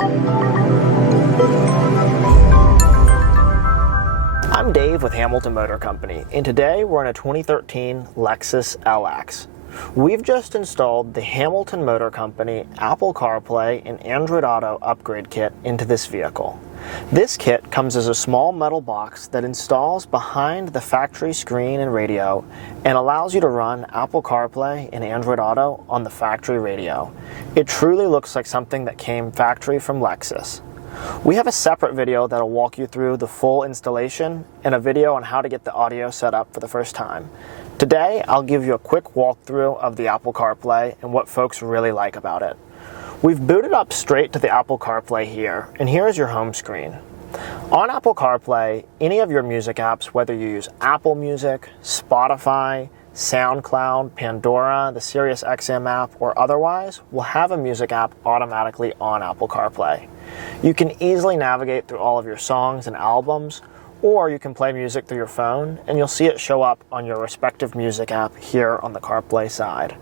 I'm Dave with Hamilton Motor Company, and today we're in a 2013 Lexus LX. We've just installed the Hamilton Motor Company Apple CarPlay and Android Auto upgrade kit into this vehicle. This kit comes as a small metal box that installs behind the factory screen and radio and allows you to run Apple CarPlay and Android Auto on the factory radio. It truly looks like something that came factory from Lexus. We have a separate video that will walk you through the full installation and a video on how to get the audio set up for the first time. Today, I'll give you a quick walkthrough of the Apple CarPlay and what folks really like about it. We've booted up straight to the Apple CarPlay here, and here is your home screen. On Apple CarPlay, any of your music apps, whether you use Apple Music, Spotify, SoundCloud, Pandora, the SiriusXM app, or otherwise, will have a music app automatically on Apple CarPlay. You can easily navigate through all of your songs and albums, or you can play music through your phone, and you'll see it show up on your respective music app here on the CarPlay side.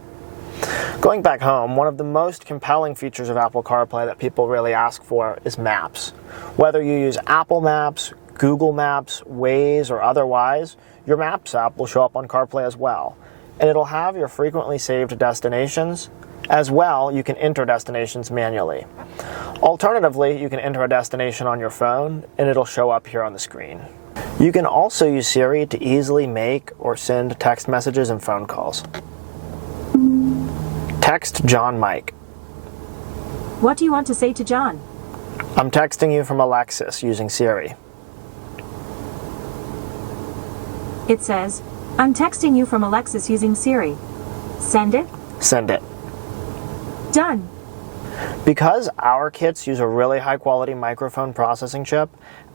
Going back home, one of the most compelling features of Apple CarPlay that people really ask for is Maps. Whether you use Apple Maps, Google Maps, Waze, or otherwise, your Maps app will show up on CarPlay as well. And it'll have your frequently saved destinations. As well, you can enter destinations manually. Alternatively, you can enter a destination on your phone, and it'll show up here on the screen. You can also use Siri to easily make or send text messages and phone calls. Text John Mike. What do you want to say to John? I'm texting you from a Lexus using Siri. It says, I'm texting you from a Lexus using Siri. Send it? Send it. Done. Because our kits use a really high quality microphone processing chip,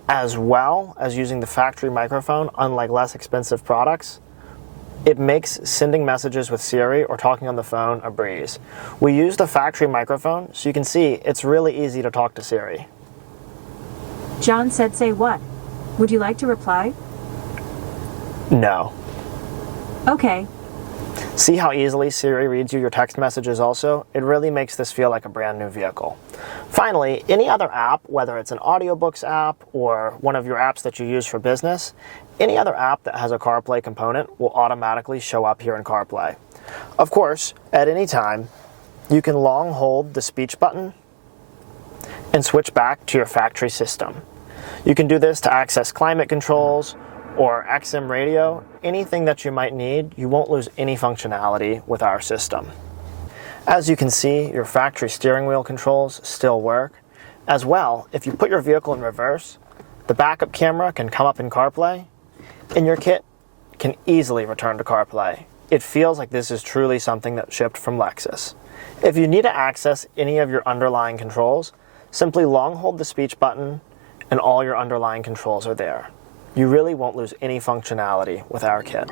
as well as using the factory microphone, unlike less expensive products, it makes sending messages with Siri or talking on the phone a breeze. We use the factory microphone, so you can see it's really easy to talk to Siri. John said say what? Would you like to reply? No. Okay. See how easily Siri reads you your text messages also? It really makes this feel like a brand new vehicle. Finally, any other app, whether it's an audiobooks app or one of your apps that you use for business, any other app that has a CarPlay component will automatically show up here in CarPlay. Of course, at any time, you can long hold the speech button and switch back to your factory system. You can do this to access climate controls or XM radio, anything that you might need. You won't lose any functionality with our system. As you can see, your factory steering wheel controls still work. As well, if you put your vehicle in reverse, the backup camera can come up in CarPlay, and your kit can easily return to CarPlay. It feels like this is truly something that shipped from Lexus. If you need to access any of your underlying controls, simply long hold the speech button, and all your underlying controls are there. You really won't lose any functionality with our kit.